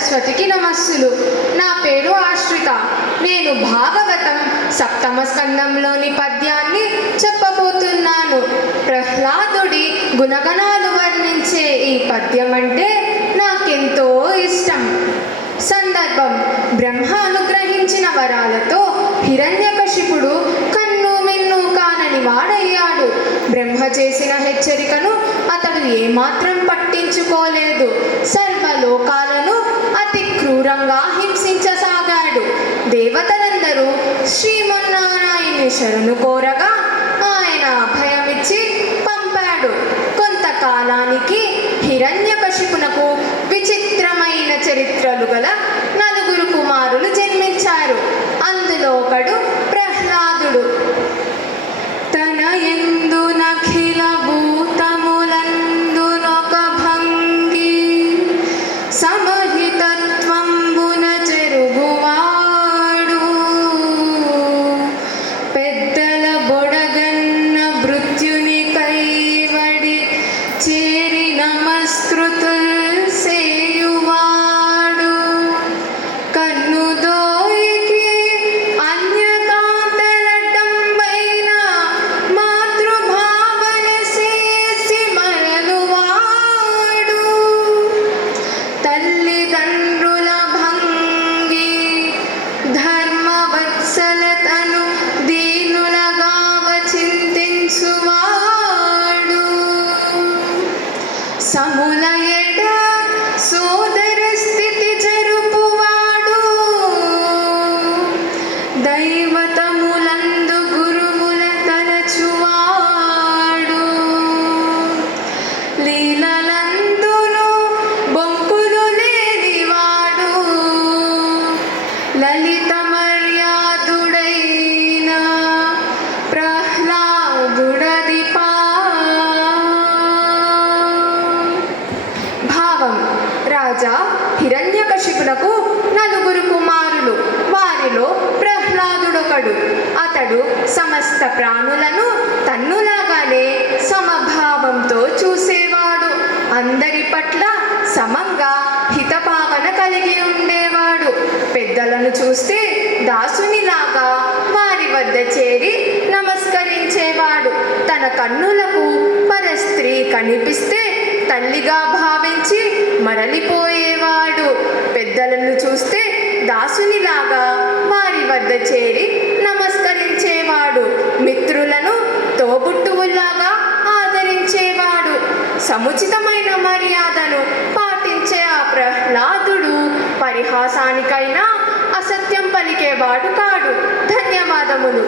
సరస్వతికి నమస్సులు. నా పేరు ఆశ్రిత. నేను భాగవతం 7వ స్కందంలోని పద్యాన్ని చెప్పబోతున్నాను. ప్రహ్లాదుడి గుణగణాలు వర్ణించే ఈ పద్యం అంటే నాకెంతో ఇష్టం. సందర్భం: బ్రహ్మ అనుగ్రహించిన వరాలతో హిరణ్యకశిపుడు కన్ను మిన్ను కానని వాడయ్యాడు. బ్రహ్మ చేసిన హెచ్చరికను అతడు ఏమాత్రం పట్టించుకోలేదు. సర్వలోకాలను అతి క్రూరంగా హింసించసాగాడు. దేవతలందరూ శ్రీమన్నారాయణుని శరణు కోరగా ఆయన అభయమిచ్చి పంపాడు. కొంతకాలానికి హిరణ్యకశిపునకు విచిత్రమైన చరిత్రలు గల 4 కుమారులు జన్మించారు. అందులో ఒకడు ప్రహ్లాదుడు. తన యందు నఖిల భూతములందునొక భంగి సమహితత్వంబున చెరుగువాడు. పెద్దల బొడగన్న భృత్యుని కైవడి చేరి నమస్కృతుల్ సేయువాడు. కన్నుదోయికి అన్యకాంతలడ్డంబైన మాతృభావన చేసి మరలువాడు. తల్లిదండ్రుల భంగి ధర్మవత్సలతను దీనులగావ చింతించువాడు. సముల ఎడ సోదర స్థితి జరుపువాడు. దైవతములందు గురువుల తలచువాడు. లీలలందును బొంకులు లేనివాడు. లలిత మర్యాదుడైన ప్రహ్లాదుడదిపా. భావం: రాజా హిరణ్యకశిపునకు 4 కుమారులు. వారిలో ప్రహ్లాదుడొకడు. అతడు సమస్త ప్రాణులను తన్నులాగానే సమభావంతో చూసేవాడు. అందరి పట్ల సమంగా హితభావన కలిగి ఉండేవాడు. పెద్దలను చూస్తే దాసునిలాగా వారి వద్ద చేరి నమస్కరించేవాడు. తన కన్నులకు పరస్త్రీ కనిపిస్తే తల్లిగా భావించి మరలిపోయేవాడు. పెద్దలను చూస్తే దాసునిలాగా వారి వద్ద చేరి నమస్కరించేవాడు. మిత్రులను తోబుట్టువులాగా ఆదరించేవాడు. సముచితమైన మర్యాదను పాటించే ఆ ప్రహ్లాదుడు పరిహాసానికైనా అసత్యం పలికేవాడు కాడు. ధన్యవాదములు.